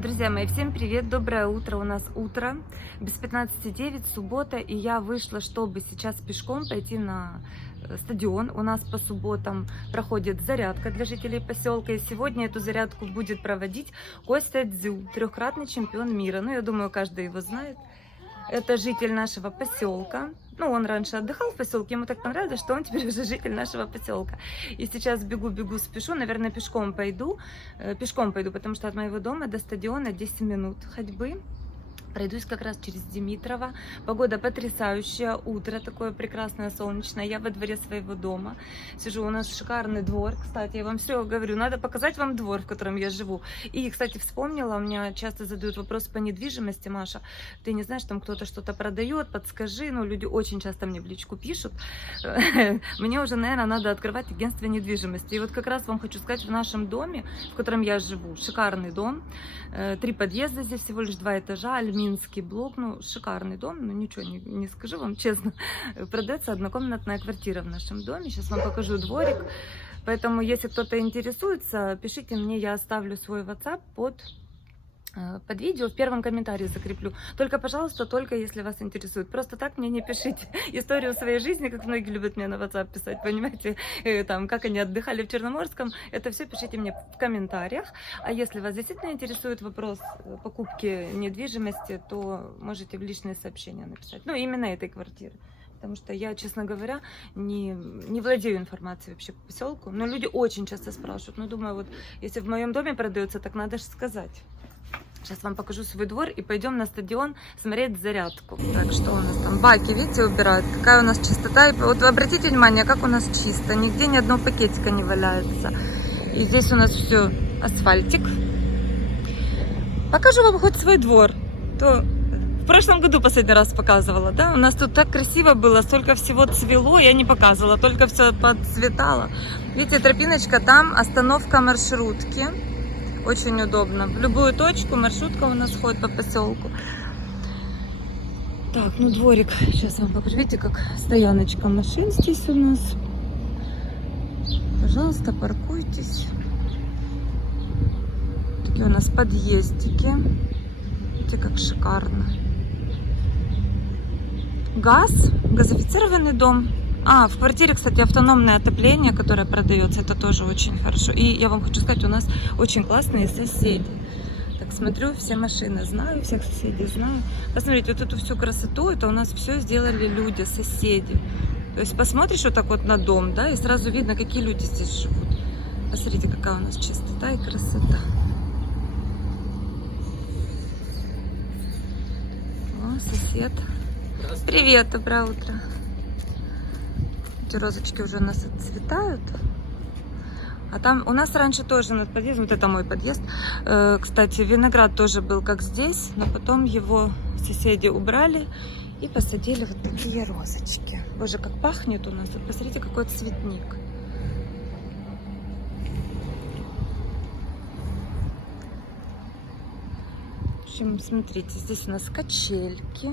Друзья мои, всем привет, доброе утро, у нас утро, без 15:09, суббота, и я вышла, чтобы сейчас пешком пойти на стадион. У нас по субботам проходит зарядка для жителей поселка, и сегодня эту зарядку будет проводить Костя Дзю, трехкратный чемпион мира. Ну, я думаю, каждый его знает. Это житель нашего поселка. Ну, он раньше отдыхал в поселке, ему так понравилось, что он теперь уже житель нашего поселка. И сейчас бегу, спешу, наверное, пешком пойду, потому что от моего дома до стадиона 10 минут ходьбы. Пройдусь как раз через Димитрово. Погода потрясающая, утро такое прекрасное, солнечное. Я во дворе своего дома сижу. У нас шикарный двор. Кстати, я вам все говорю, надо показать вам двор, в котором я живу. И, кстати, вспомнила, у меня часто задают вопрос по недвижимости. Маша, ты не знаешь, там кто-то что-то продает, подскажи. Ну, люди очень часто мне в личку пишут. Мне уже, наверное, надо открывать агентство недвижимости. И вот как раз вам хочу сказать, в нашем доме, в котором я живу, шикарный дом. 3 подъезда, здесь всего лишь 2 этажа, Минский блок, ну, шикарный дом, но ничего не скажу вам честно. Продается однокомнатная квартира в нашем доме. Сейчас вам покажу дворик. Поэтому, если кто-то интересуется, пишите мне, я оставлю свой WhatsApp под видео, в первом комментарии закреплю. Только, пожалуйста, только если вас интересует. Просто так мне не пишите историю своей жизни, как многие любят мне на WhatsApp писать, понимаете, там, как они отдыхали в Черноморском. Это все пишите мне в комментариях. А если вас действительно интересует вопрос покупки недвижимости, то можете в личные сообщения написать. Ну, именно этой квартиры. Потому что я, честно говоря, не владею информацией вообще по поселку. Но люди очень часто спрашивают. Ну, думаю, вот если в моем доме продается, так надо же сказать. Сейчас вам покажу свой двор и пойдем на стадион смотреть зарядку. Так, что у нас там? Баки, видите, убирают. Какая у нас чистота. И вот вы обратите внимание, как у нас чисто. Нигде ни одного пакетика не валяется. И здесь у нас все асфальтик. Покажу вам хоть свой двор. В прошлом году последний раз показывала, да? У нас тут так красиво было, столько всего цвело, я не показывала, только все подцветало. Видите, тропиночка, там остановка маршрутки. Очень удобно. В любую точку маршрутка у нас ходит по поселку. Так, ну дворик. Сейчас вам покажу. Видите, как стояночка машин здесь у нас. Пожалуйста, паркуйтесь. Такие у нас подъездики. Видите, как шикарно. Газофицированный дом. В квартире, кстати, автономное отопление, которое продается, это тоже очень хорошо. И я вам хочу сказать, у нас очень классные соседи. Так, смотрю, все машины знаю, всех соседей знаю. Посмотрите, вот эту всю красоту, это у нас все сделали люди, соседи. То есть посмотришь вот так вот на дом, да, и сразу видно, какие люди здесь живут. Посмотрите, какая у нас чистота и красота. О, сосед. Привет, доброе утро. Эти розочки уже у нас отцветают. А там у нас раньше тоже над подъездом, вот это мой подъезд, кстати, виноград тоже был как здесь, но потом его соседи убрали и посадили вот такие розочки. Боже, как пахнет у нас. Вот посмотрите, какой цветник. В общем, смотрите, здесь у нас качельки.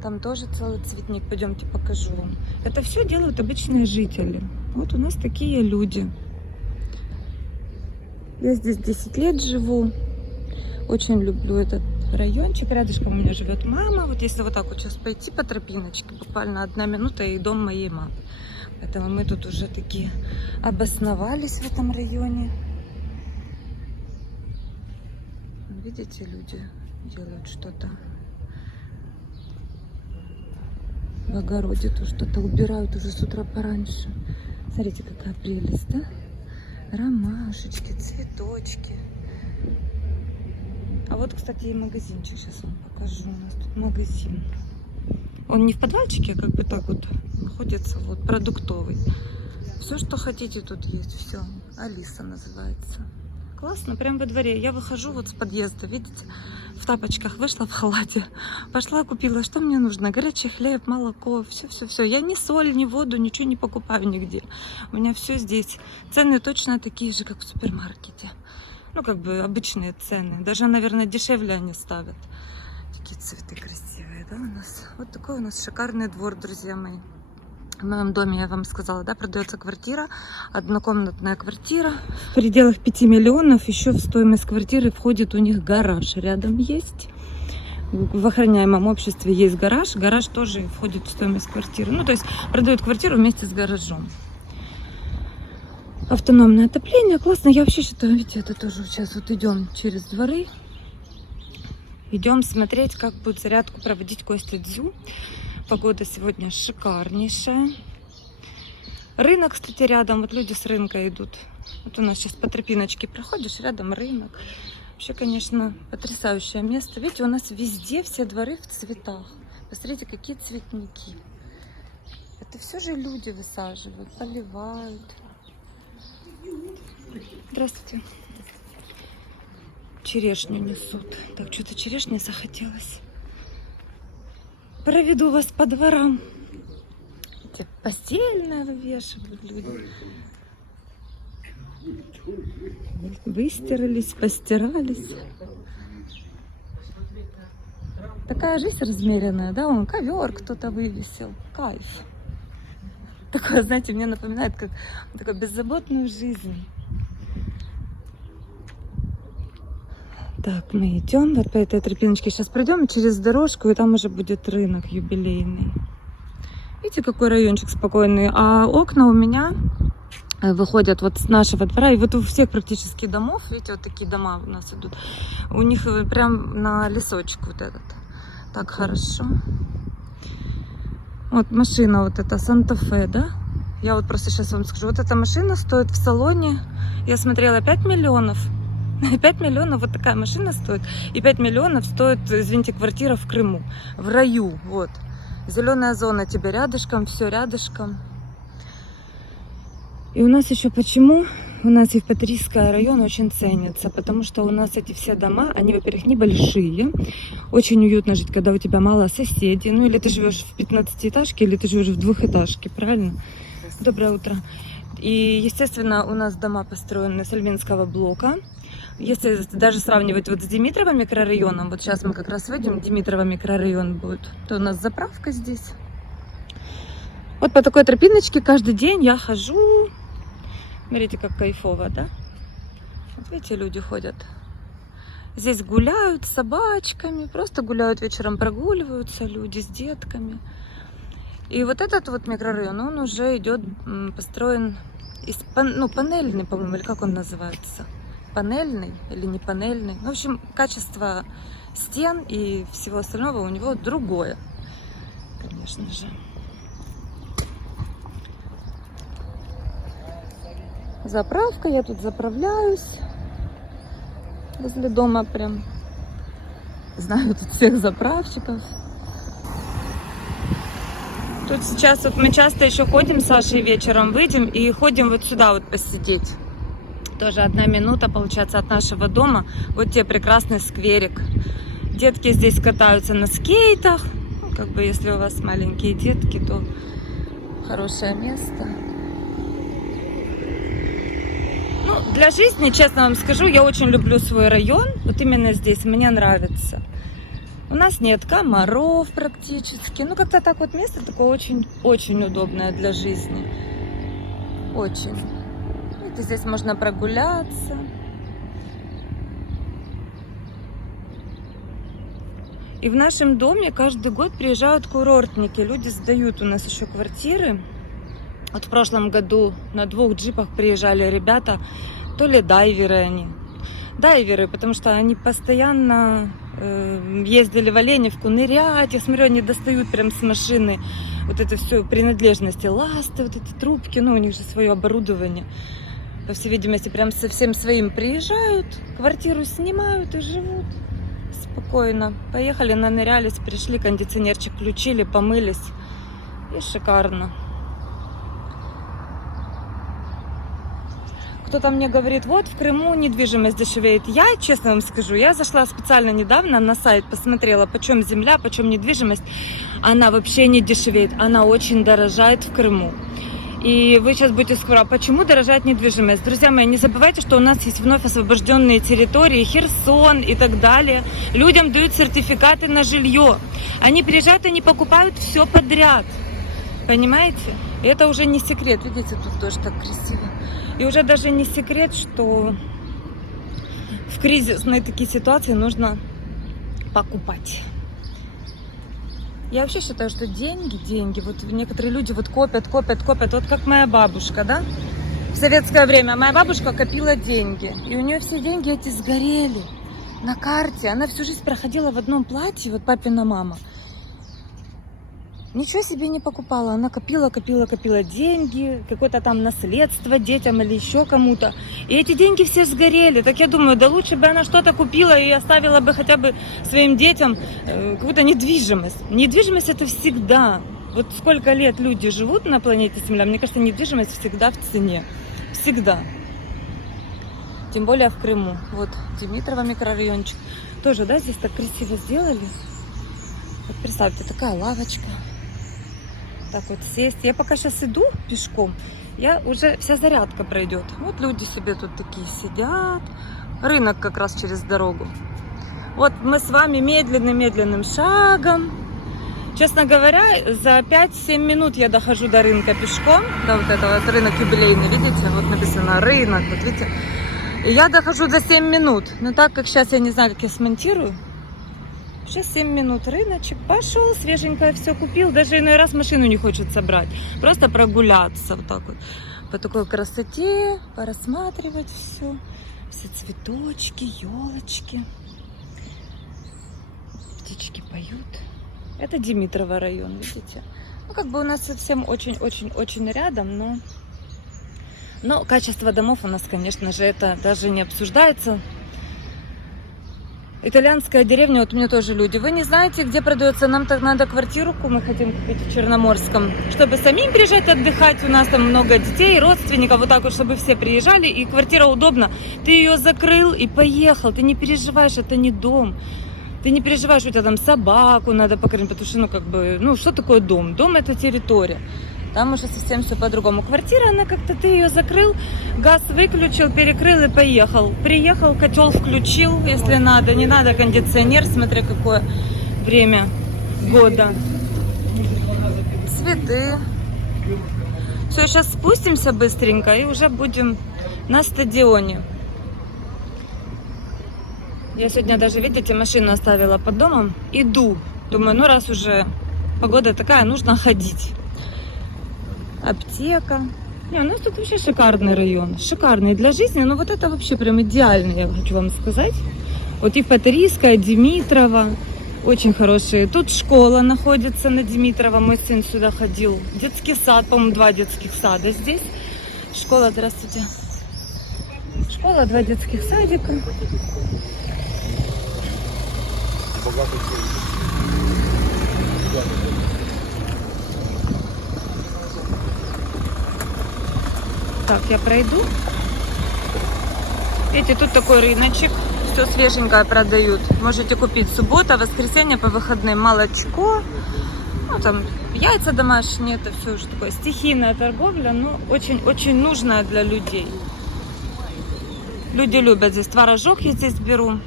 Там тоже целый цветник. Пойдемте покажу вам. Это все делают обычные жители. Вот у нас такие люди. Я здесь 10 лет живу. Очень люблю этот райончик. Рядышком у меня живет мама. Вот если вот так вот сейчас пойти по тропиночке, буквально 1 минута и дом моей мамы. Поэтому мы тут уже такие обосновались в этом районе. Видите, люди делают что-то. В огороде то что-то убирают уже с утра пораньше. Смотрите, какая прелесть, да? Ромашечки, цветочки. А вот, кстати, и магазинчик. Сейчас вам покажу. У нас тут магазин. Он не в подвальчике, а как бы так вот находится, вот, продуктовый. Все, что хотите, тут есть. Все. Алиса называется. Классно, прям во дворе. Я выхожу вот с подъезда, видите? В тапочках вышла, в халате. Пошла, купила, что мне нужно. Горячий хлеб, молоко, все. Я ни соль, ни воду, ничего не покупаю нигде. У меня все здесь. Цены точно такие же, как в супермаркете. Ну, как бы обычные цены. Даже, наверное, дешевле они ставят. Такие цветы красивые, да, у нас? Вот такой у нас шикарный двор, друзья мои. В моем доме, я вам сказала, да, продается квартира, однокомнатная квартира в пределах 5 миллионов. Еще в стоимость квартиры входит у них гараж. Рядом есть. В охраняемом обществе есть гараж. Гараж тоже входит в стоимость квартиры. Ну, то есть продают квартиру вместе с гаражом. Автономное отопление. Классно. Я вообще считаю, видите, это тоже сейчас вот идем через дворы. Идем смотреть, как будет зарядку проводить Костя Дзю. Погода сегодня шикарнейшая. Рынок, кстати, рядом. Вот люди с рынка идут. Вот у нас сейчас по тропиночке проходишь, рядом рынок. Вообще, конечно, потрясающее место. Видите, у нас везде все дворы в цветах. Посмотрите, какие цветники. Это все же люди высаживают, поливают. Здравствуйте. Черешню несут. Так, что-то черешни захотелось. Проведу вас по дворам. Постельное вывешивают люди. Выстирались, постирались. Такая жизнь размеренная, да? Вон ковер кто-то вывесил. Кайф. Такое, знаете, мне напоминает как такую беззаботную жизнь. Так, мы идем вот по этой тропиночке. Сейчас пройдем через дорожку, и там уже будет рынок юбилейный. Видите, какой райончик спокойный. А окна у меня выходят вот с нашего двора. И вот у всех практически домов, видите, вот такие дома у нас идут. У них прям на лесочек вот этот. Так хорошо. Вот машина вот эта, Санта-Фе, да? Я вот просто сейчас вам скажу. Вот эта машина стоит в салоне, я смотрела, 5 миллионов. 5 миллионов вот такая машина стоит. И 5 миллионов стоит, извините, квартира в Крыму. В раю, вот. Зеленая зона тебе рядышком, все рядышком. И у нас еще почему? У нас Евпаторийский район очень ценится, потому что у нас эти все дома, они, во-первых, небольшие. Очень уютно жить, когда у тебя мало соседей. Ну, или ты живешь в 15-этажке, или ты живешь в двухэтажке, правильно? Доброе утро. И, естественно, у нас дома построены с Альбинского блока. Если даже сравнивать вот с Димитрово микрорайоном, вот сейчас мы как раз выйдем, Димитрово микрорайон будет, то у нас заправка здесь. Вот по такой тропиночке каждый день я хожу. Смотрите, как кайфово, да? Вот видите, люди ходят. Здесь гуляют с собачками, просто гуляют вечером, прогуливаются люди с детками. И вот этот вот микрорайон, он уже идет построен из, ну, панельный, по-моему, или как он называется? Панельный или не панельный. В общем, качество стен и всего остального у него другое, конечно же. Заправка, я тут заправляюсь возле дома прям. Знаю тут всех заправщиков. Тут сейчас вот мы часто еще ходим с Сашей вечером, выйдем и ходим вот сюда вот посидеть. Тоже 1 минута, получается, от нашего дома. Вот тебе прекрасный скверик. Детки здесь катаются на скейтах. Ну, как бы, если у вас маленькие детки, то хорошее место. Ну, для жизни, честно вам скажу, я очень люблю свой район. Вот именно здесь мне нравится. У нас нет комаров практически. Ну, как-то так вот место такое очень удобное для жизни. Очень. Здесь можно прогуляться. И в нашем доме каждый год приезжают курортники. Люди сдают у нас еще квартиры. Вот в прошлом году на 2 джипах приезжали ребята. То ли дайверы они. Дайверы, потому что они постоянно ездили в Оленевку нырять. Я смотрю, они достают прям с машины вот это все принадлежности. Ласты, вот эти трубки. Ну, у них же свое оборудование. По всей видимости, прям со всем своим приезжают, квартиру снимают и живут спокойно. Поехали, нанырялись, пришли, кондиционерчик включили, помылись. И шикарно. Кто-то мне говорит, вот в Крыму недвижимость дешевеет. Я, честно вам скажу, я зашла специально недавно на сайт, посмотрела, почем земля, почем недвижимость. Она вообще не дешевеет, она очень дорожает в Крыму. И вы сейчас будете спрашивать, почему дорожает недвижимость? Друзья мои, не забывайте, что у нас есть вновь освобожденные территории, Херсон и так далее. Людям дают сертификаты на жилье. Они приезжают, они покупают все подряд. Понимаете? И это уже не секрет, видите, тут тоже так красиво. И уже даже не секрет, что в кризисные такие ситуации нужно покупать. Я вообще считаю, что деньги, вот некоторые люди вот копят, вот как моя бабушка, да? В советское время моя бабушка копила деньги, и у нее все деньги эти сгорели на карте. Она всю жизнь проходила в одном платье, вот папина мама. Ничего себе не покупала, она копила деньги, какое-то там наследство детям или еще кому-то. И эти деньги все сгорели. Так я думаю, да лучше бы она что-то купила и оставила бы хотя бы своим детям какую-то недвижимость. Недвижимость это всегда. Вот сколько лет люди живут на планете Земля, мне кажется, недвижимость всегда в цене. Всегда. Тем более в Крыму. Вот Димитрово микрорайончик. Тоже, да, здесь так красиво сделали. Вот представьте, такая лавочка. Так вот сесть. Я пока сейчас иду пешком, уже вся зарядка пройдет. Вот люди себе тут такие сидят. Рынок как раз через дорогу. Вот мы с вами медленным шагом. Честно говоря, за 5-7 минут я дохожу до рынка пешком. Да, вот это вот рынок юбилейный, видите? Вот написано рынок, вот видите? И я дохожу за 7 минут. Но так как сейчас я не знаю, как я смонтирую. Сейчас 7 минут рыночек, пошел, свеженькое все купил, даже иной раз машину не хочет собрать, просто прогуляться вот так вот, по такой красоте, порассматривать все цветочки, елочки, птички поют. Это Димитрово район, видите? Ну, как бы у нас совсем очень рядом, но качество домов у нас, конечно же, это даже не обсуждается. Итальянская деревня, вот мне тоже люди. Вы не знаете, где продается? Нам так надо квартиру, мы хотим купить в Черноморском, чтобы самим приезжать отдыхать. У нас там много детей, родственников, вот так вот, чтобы все приезжали. И квартира удобна. Ты ее закрыл и поехал. Ты не переживаешь, это не дом. Ты не переживаешь, у тебя там собаку надо покормить, потому что, что такое дом? Дом это территория. Там уже совсем все по-другому. Квартира, она как-то, ты ее закрыл, газ выключил, перекрыл и поехал. Приехал, котел включил, если надо. Не надо кондиционер, смотря какое время года. Цветы. Все, сейчас спустимся быстренько и уже будем на стадионе. Я сегодня даже, видите, машину оставила под домом. Иду. Думаю, раз уже погода такая, нужно ходить. Аптека. У нас тут вообще шикарный район. Шикарный для жизни. Но вот это вообще прям идеально, я хочу вам сказать. Вот Евпаторийская, Димитрово. Очень хорошие. Тут школа находится на Димитрово. Мой сын сюда ходил. Детский сад, по-моему, 2 детских сада здесь. Школа, здравствуйте. Школа, 2 детских садика. Так, я пройду. Видите, тут такой рыночек. Все свеженькое продают. Можете купить суббота, воскресенье, по выходным молочко. Там яйца домашние. Это все уже такое стихийная торговля, но очень нужная для людей. Люди любят здесь. Творожок я здесь беру.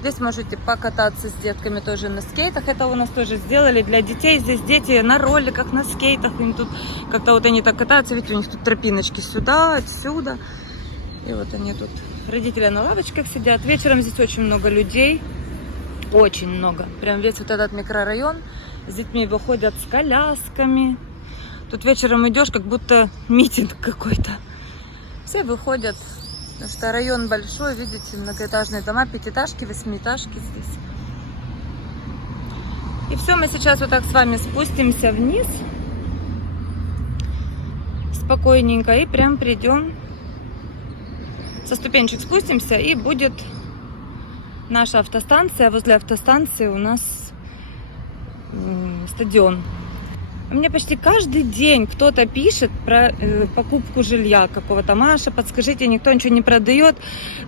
Здесь можете покататься с детками тоже на скейтах. Это у нас тоже сделали для детей. Здесь дети на роликах, на скейтах. Им тут как-то вот они так катаются. Видите, у них тут тропиночки сюда, отсюда. И вот они тут. Родители на лавочках сидят. Вечером здесь очень много людей. Очень много. Прям весь вот этот микрорайон. С детьми выходят с колясками. Тут вечером идешь, как будто митинг какой-то. Все выходят. Потому что район большой, видите, многоэтажные дома, 5-этажки, 8-этажки здесь. И все, мы сейчас вот так с вами спустимся вниз. Спокойненько. И прям придем. Со ступенчик спустимся, и будет наша автостанция. Возле автостанции у нас стадион. Мне почти каждый день кто-то пишет про покупку жилья какого-то. Маша, подскажите, никто ничего не продает.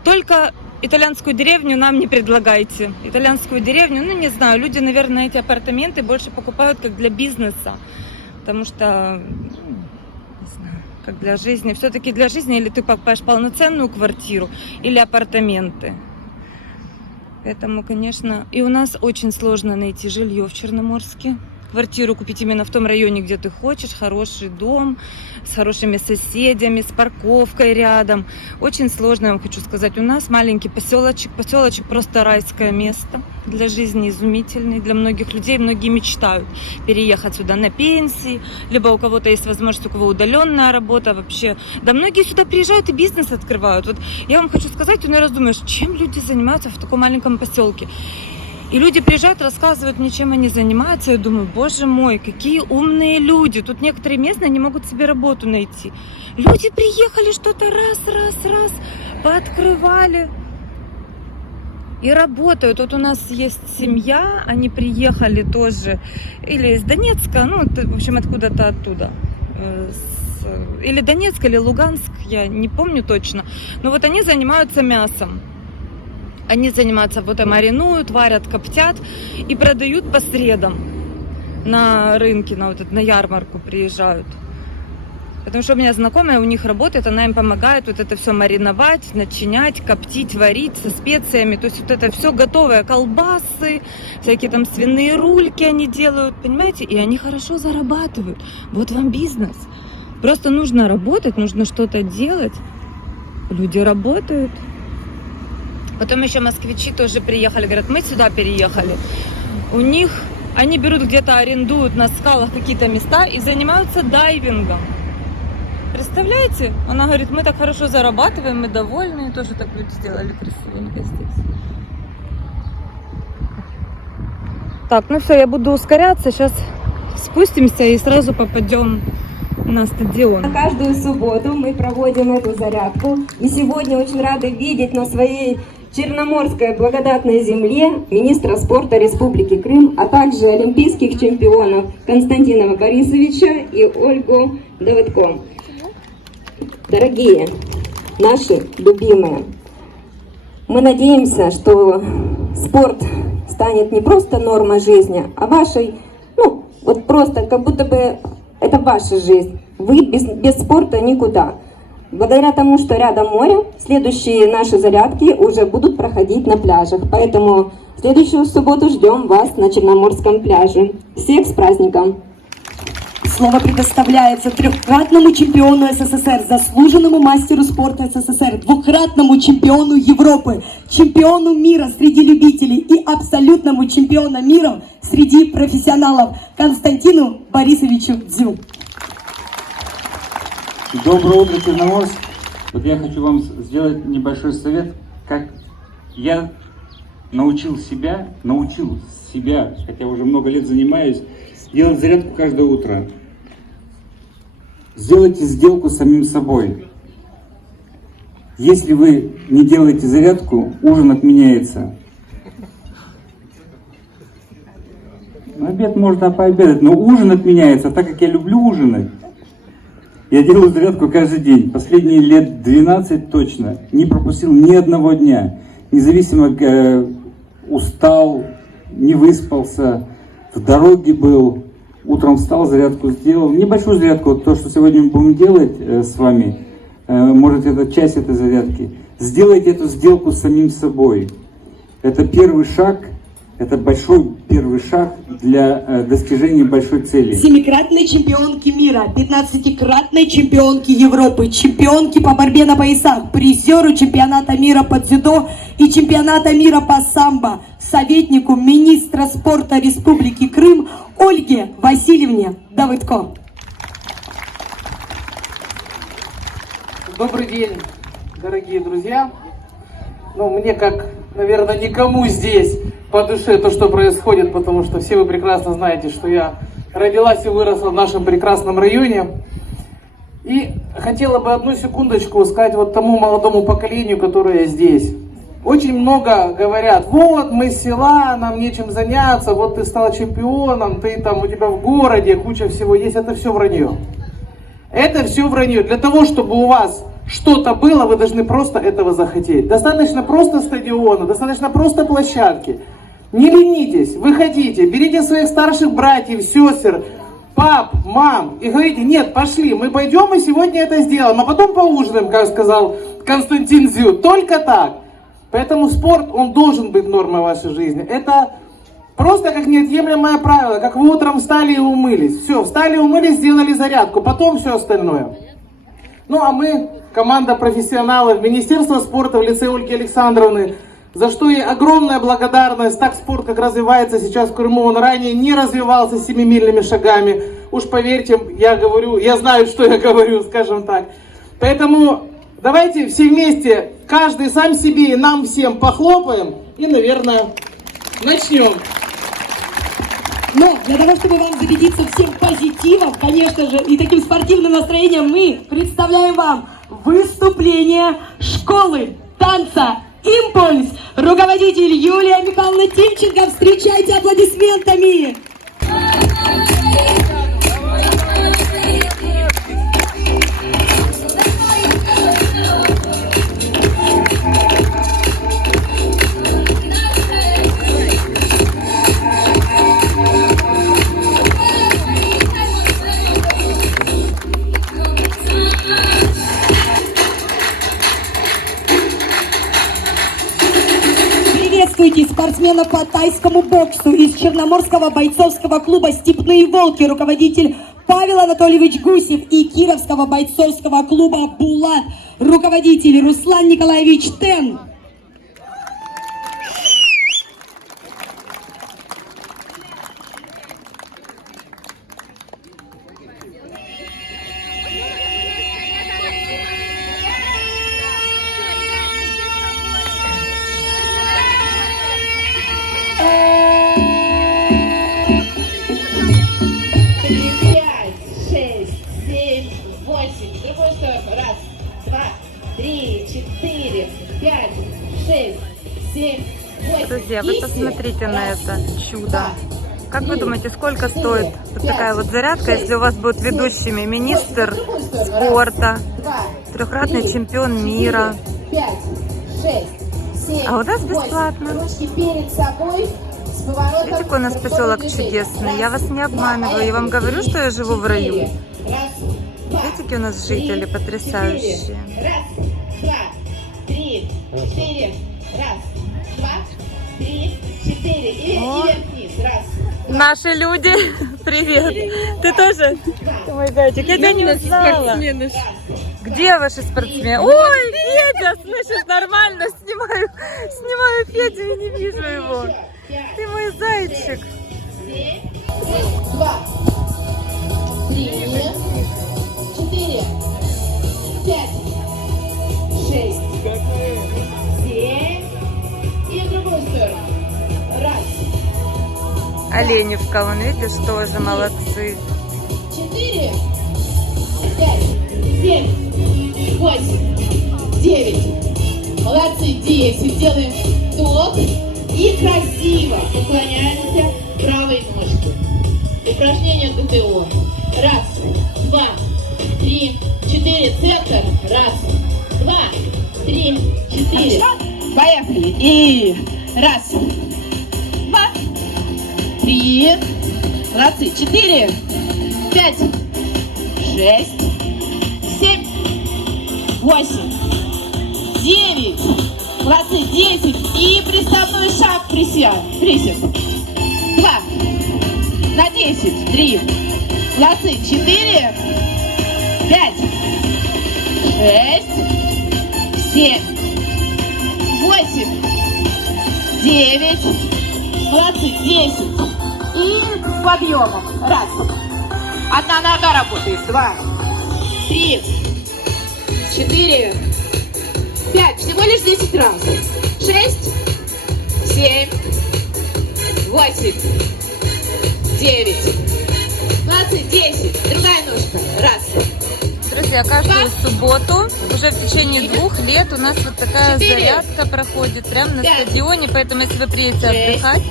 Только итальянскую деревню нам не предлагайте. Итальянскую деревню, не знаю, люди, наверное, эти апартаменты больше покупают как для бизнеса. Потому что, не знаю, как для жизни. Все-таки для жизни или ты покупаешь полноценную квартиру, или апартаменты. Поэтому, конечно, и у нас очень сложно найти жилье в Черноморске. квартиру купить именно в том районе, где ты хочешь, хороший дом, с хорошими соседями, с парковкой рядом. Очень сложно, я вам хочу сказать. У нас маленький поселочек просто райское место для жизни, изумительный для многих людей. Многие мечтают переехать сюда на пенсии, либо у кого-то есть возможность, у кого удаленная работа вообще. Да многие сюда приезжают и бизнес открывают. Вот я вам хочу сказать, ты, наверное, думаешь, чем люди занимаются в таком маленьком поселке? И люди приезжают, рассказывают мне, чем они занимаются. Я думаю, боже мой, какие умные люди. Тут некоторые местные не могут себе работу найти. Люди приехали, что-то раз, пооткрывали. И работают. Вот у нас есть семья, они приехали тоже или из Донецка, ну, в общем, откуда-то оттуда. Или Донецк, или Луганск, я не помню точно. Но вот они занимаются мясом. Они занимаются, вот маринуют, варят, коптят и продают по средам на рынке, на ярмарку приезжают. Потому что у меня знакомая у них работает, она им помогает вот это все мариновать, начинять, коптить, варить со специями. То есть вот это все готовое, колбасы, всякие там свиные рульки они делают, понимаете? И они хорошо зарабатывают. Вот вам бизнес. Просто нужно работать, нужно что-то делать. Люди работают. Потом еще москвичи тоже приехали, говорят, мы сюда переехали. У них, они берут где-то, арендуют на скалах какие-то места и занимаются дайвингом. Представляете? Она говорит, мы так хорошо зарабатываем, мы довольны. И тоже так люди сделали красивенько здесь. Так, ну все, я буду ускоряться. Сейчас спустимся и сразу попадем на стадион. Каждую субботу мы проводим эту зарядку. И сегодня очень рады видеть на своей Черноморской благодатной земле министра спорта Республики Крым, а также олимпийских чемпионов Константина Борисовича и Ольгу Давыдко. Дорогие, наши любимые, мы надеемся, что спорт станет не просто нормой жизни, а вашей, вот просто как будто бы это ваша жизнь. Вы без спорта никуда. Благодаря тому, что рядом море, следующие наши зарядки уже будут проходить на пляжах. Поэтому в следующую субботу ждем вас на Черноморском пляже. Всех с праздником! Слово предоставляется трехкратному чемпиону СССР, заслуженному мастеру спорта СССР, двукратному чемпиону Европы, чемпиону мира среди любителей и абсолютному чемпиону мира среди профессионалов Константину Борисовичу Дзю. Доброе утро, Черноморск. Вот я хочу вам сделать небольшой совет, как я научил себя, хотя уже много лет занимаюсь, делать зарядку каждое утро. Сделайте сделку с самим собой. Если вы не делаете зарядку, ужин отменяется. На обед можно пообедать, но ужин отменяется, так как я люблю ужинать. Я делаю зарядку каждый день, последние лет 12 точно, не пропустил ни одного дня, независимо устал, не выспался, в дороге был, утром встал, зарядку сделал, небольшую зарядку, вот то, что сегодня мы будем делать с вами, может это часть этой зарядки. Сделайте эту сделку с самим собой. Это первый шаг. Это большой первый шаг для достижения большой цели. 7-кратной чемпионки мира, 15-кратной чемпионки Европы, чемпионки по борьбе на поясах, призеру чемпионата мира по дзюдо и чемпионата мира по самбо, советнику министра спорта Республики Крым Ольге Васильевне Давыдко. Добрый день, дорогие друзья. Мне, как, наверное, никому здесь по душе то, что происходит, потому что все вы прекрасно знаете, что я родилась и выросла в нашем прекрасном районе. И хотела бы одну секундочку сказать вот тому молодому поколению, которое здесь. Очень много говорят, вот мы с села, нам нечем заняться, вот ты стал чемпионом, ты там, у тебя в городе куча всего есть, это все вранье. Это все вранье. Для того, чтобы у вас что-то было, вы должны просто этого захотеть. Достаточно просто стадиона, достаточно просто площадки. Не ленитесь, выходите, берите своих старших братьев, сестер, пап, мам и говорите, нет, пошли, мы пойдем и сегодня это сделаем, а потом поужинаем, как сказал Константин Дзю. Только так. Поэтому спорт, он должен быть нормой вашей жизни. Это Просто как неотъемлемое правило, как вы утром встали и умылись. Все, встали, умылись, сделали зарядку, потом все остальное. Ну а мы, команда профессионалов Министерства спорта в лице Ольги Александровны, за что ей огромная благодарность. Так спорт, как развивается сейчас в Крыму, он ранее не развивался семимильными шагами. Уж поверьте, я знаю, что я говорю, скажем так. Поэтому давайте все вместе, каждый сам себе и нам всем похлопаем и, наверное, начнем. Но для того, чтобы вам зарядиться всем позитивом, конечно же, и таким спортивным настроением, мы представляем вам выступление школы танца «Импульс». Руководитель Юлия Михайловна Тимченко. Встречайте аплодисментами. Приветствуйте спортсмена по тайскому боксу из Черноморского бойцовского клуба «Степные волки», руководитель Павел Анатольевич Гусев, и Кировского бойцовского клуба «Булат», руководитель Руслан Николаевич Тен. Друзья, вы посмотрите на это чудо. Как вы думаете, сколько стоит вот такая вот зарядка, если у вас будет ведущими министр спорта, трехкратный чемпион мира? А у нас бесплатно. Видите, какой у нас поселок чудесный. Я вас не обманываю. Я вам говорю, что я живу в раю. Видите, какие у нас жители потрясающие. Раз, два, три, четыре. Раз, два, три, четыре. И вверх-вниз. Раз. Наши люди, привет. Ты тоже? Ты мой зайчик, я тебя не узнала. Где ваши спортсмены? Ой, Федя, слышишь, нормально, снимаю Федю и не вижу его. Ты мой зайчик. 2, 3, 4, 5, 6, 7. И в другую сторону. Раз. Оленевка, вон, видишь, тоже молодцы. 4, 5, 7, 8, 9. Молодцы, 10. Делаем вдох. И красиво уклоняемся правой ножки. Упражнение ГТО. Раз, два, три, четыре. Центр. Раз, два, три, четыре. Поехали. И раз, два, три. Молодцы. 4, 5, 6, 7, 8, 9. Молодцы, 10. И приставной шаг, присед. 2. На 10. 3. Молодцы, 4. 5. 6. 7. 8. 9. Молодцы, 10. И с подъемом. Раз. Одна нога работает. 2. 3. 4. 5, всего лишь 10 раз. 6, 7, 8, 9, 20, 10. Другая ножка. Раз. Друзья, каждую субботу уже в течение 2 лет у нас вот такая 4, зарядка проходит прямо на 5, стадионе, поэтому если вы приедете 6, отдыхать,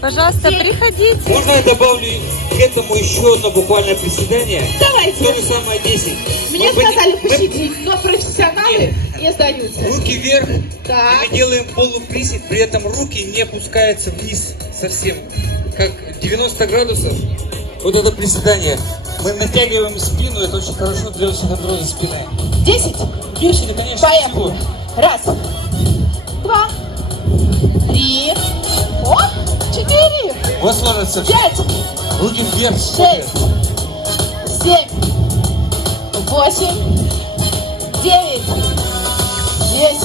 пожалуйста, 7. приходите. Можно я добавлю к этому еще одно буквальное приседание? Давайте. То же самое 10. Мне Мы сказали мы- пощадить, но профессионалы не сдаются. Руки вверх, Так. и мы делаем полуприсед, при этом руки не опускаются вниз совсем, как 90 градусов. Вот это приседание. Мы натягиваем спину, это очень хорошо для остеохондроза спины. 10. Если, конечно, Поехали. всего. Раз, два, 3, 4, вас сложится. 5, Руки вверх. 6, 7, 8, 9, 10.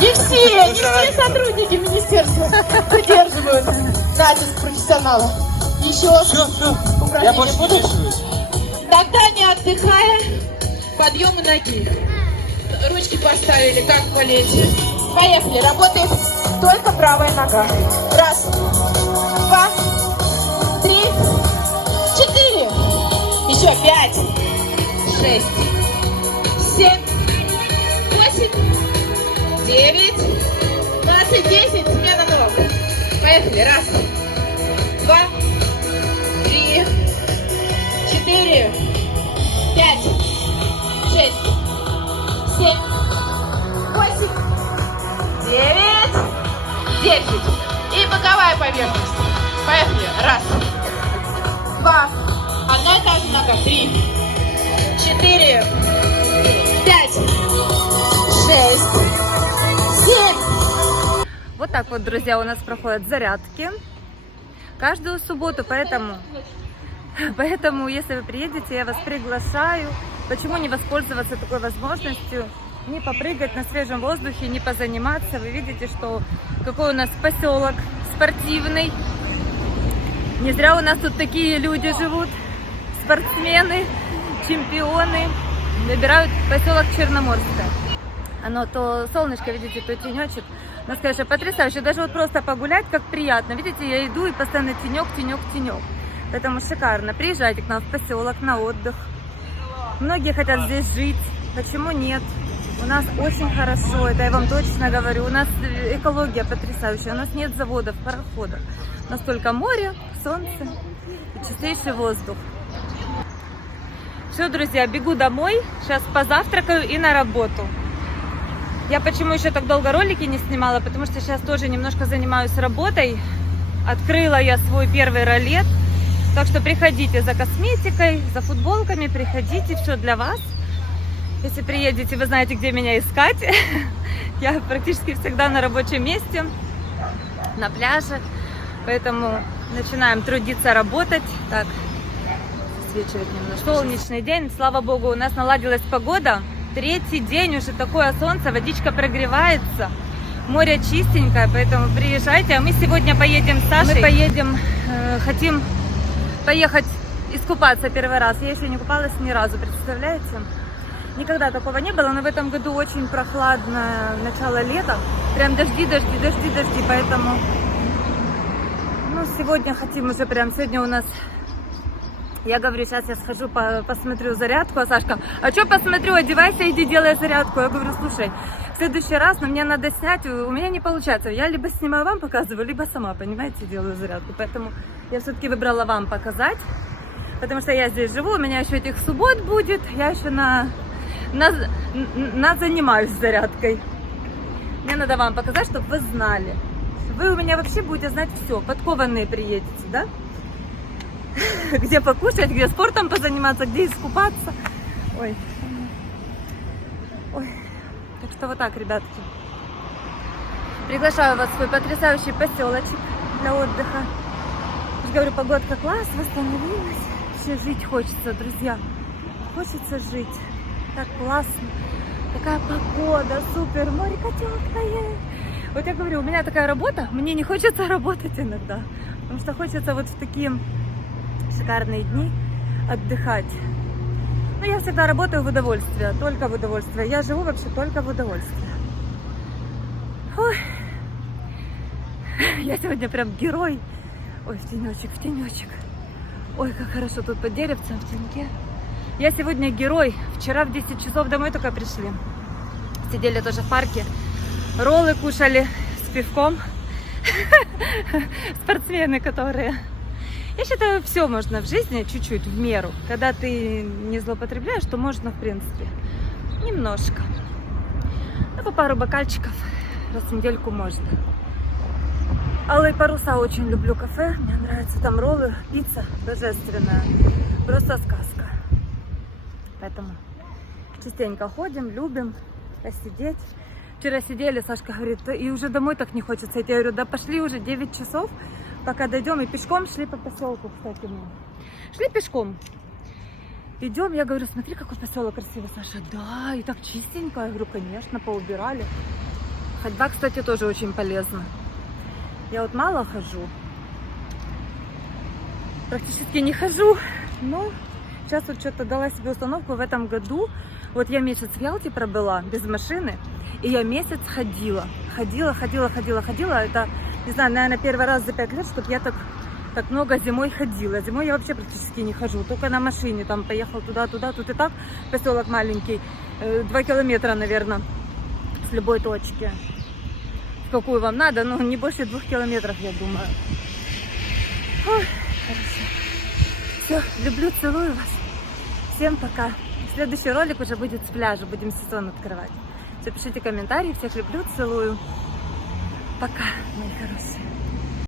Не все сотрудники министерства выдерживают натиск профессионала. Еще Все. Я упражнения больше не будут? вешаюсь. Тогда, не отдыхая, подъемы ноги. Ручки поставили, как в балете. Поехали, работает только правая нога. 1, 2, 3, 4. Еще 5, 6, 7, 8, 9, 20, 10. Смена ног. Поехали. 1, 2, 3, 4, 5, 6, 7, 8, 9, 10. И боковая поверхность. Поехали. 1, 2. Одна и та же нога. 3, 4, 5, 6, 7. Вот так вот, друзья, у нас проходят зарядки каждую субботу, поэтому, если вы приедете, я вас приглашаю. Почему не воспользоваться такой возможностью, не попрыгать на свежем воздухе, не позаниматься? Вы видите, что какой у нас поселок спортивный. Не зря у нас тут такие люди живут, спортсмены, чемпионы. Набирают поселок Черноморское. Оно то солнышко, видите, то тенечек. Но, конечно, потрясающе. Даже вот просто погулять, как приятно. Видите, я иду и постоянно тенек. Поэтому шикарно. Приезжайте к нам в поселок на отдых. Многие хотят здесь жить. Почему нет? У нас очень хорошо, это я вам точно говорю. У нас экология потрясающая. У нас нет заводов, пароходов. У нас только море, солнце и чистейший воздух. Все, друзья, бегу домой. Сейчас позавтракаю и на работу. Я почему еще так долго ролики не снимала? Потому что сейчас тоже немножко занимаюсь работой. Открыла я свой первый ролет. Так что приходите за косметикой, за футболками, приходите, все для вас. Если приедете, вы знаете, где меня искать. Я практически всегда на рабочем месте, на пляже. Поэтому начинаем трудиться, работать. Так, свечивает немножко. Солнечный день, слава богу, у нас наладилась погода. 3-й день уже такое солнце, водичка прогревается. Море чистенькое, поэтому приезжайте. А мы сегодня поедем с Сашей. Мы поедем, хотим поехать искупаться первый раз. Я еще не купалась ни разу, представляете? Никогда такого не было, но в этом году очень прохладное начало лета. Прям дожди, поэтому сегодня хотим уже прям, сегодня у нас, я говорю, сейчас я схожу, посмотрю зарядку, а Сашка, а что посмотрю, одевайся, иди делай зарядку. Я говорю, слушай, в следующий раз, но мне надо снять, у меня не получается, я либо снимаю вам, показываю, либо сама, понимаете, делаю зарядку, поэтому я все-таки выбрала вам показать, потому что я здесь живу, у меня еще этих суббот будет, я еще занимаюсь зарядкой. Мне надо вам показать, чтобы вы знали. Вы у меня вообще будете знать все, подкованные приедете, да? Где покушать, где спортом позаниматься, где искупаться. Ой. Так что вот так, ребятки. Приглашаю вас в свой потрясающий поселочек для отдыха. Я же говорю, погодка класс, восстановилась. Вообще жить хочется, друзья. Хочется жить. Так классно. Такая погода, супер, море теплое. Вот я говорю, у меня такая работа, мне не хочется работать иногда. Потому что хочется вот в такие шикарные дни отдыхать. Но я всегда работаю в удовольствие, только в удовольствие. Я живу вообще только в удовольствие. Ой. Я сегодня прям герой. Ой, в тенечек. Ой, как хорошо тут под деревцем, в теньке. Я сегодня герой. Вчера в 10 часов домой только пришли. Сидели тоже в парке. Роллы кушали с пивком. Спортсмены, которые... Я считаю, все можно в жизни чуть-чуть, в меру. Когда ты не злоупотребляешь, то можно, в принципе, немножко. Ну, по пару бокальчиков раз в недельку можно. Алые паруса очень люблю кафе. Мне нравятся там роллы, пицца божественная. Просто сказка. Поэтому частенько ходим, любим посидеть. Вчера сидели, Сашка говорит, и уже домой так не хочется идти. Я говорю, да пошли уже 9 часов. пока дойдем. И пешком шли по поселку, кстати, мы. Шли пешком. Идем, я говорю, смотри, какой поселок красивый, Саша. Да, и так чистенько. Я говорю, конечно, поубирали. Ходьба, кстати, тоже очень полезна. Я вот мало хожу. Практически не хожу. Но сейчас вот что-то дала себе установку в этом году. Вот я месяц в Ялте пробыла без машины. И я месяц ходила. Ходила. Это, не знаю, наверное, первый раз за 5 лет, чтобы я так много зимой ходила. Зимой я вообще практически не хожу. Только на машине. Там поехал туда, тут и так. Поселок маленький. 2 километра, наверное, с любой точки. В какую вам надо, но не больше 2 километров, я думаю. Ой, хорошо. Все, люблю, целую вас. Всем пока. Следующий ролик уже будет с пляжа. Будем сезон открывать. Все, пишите комментарии. Всех люблю, целую. Пока, мои хорошие.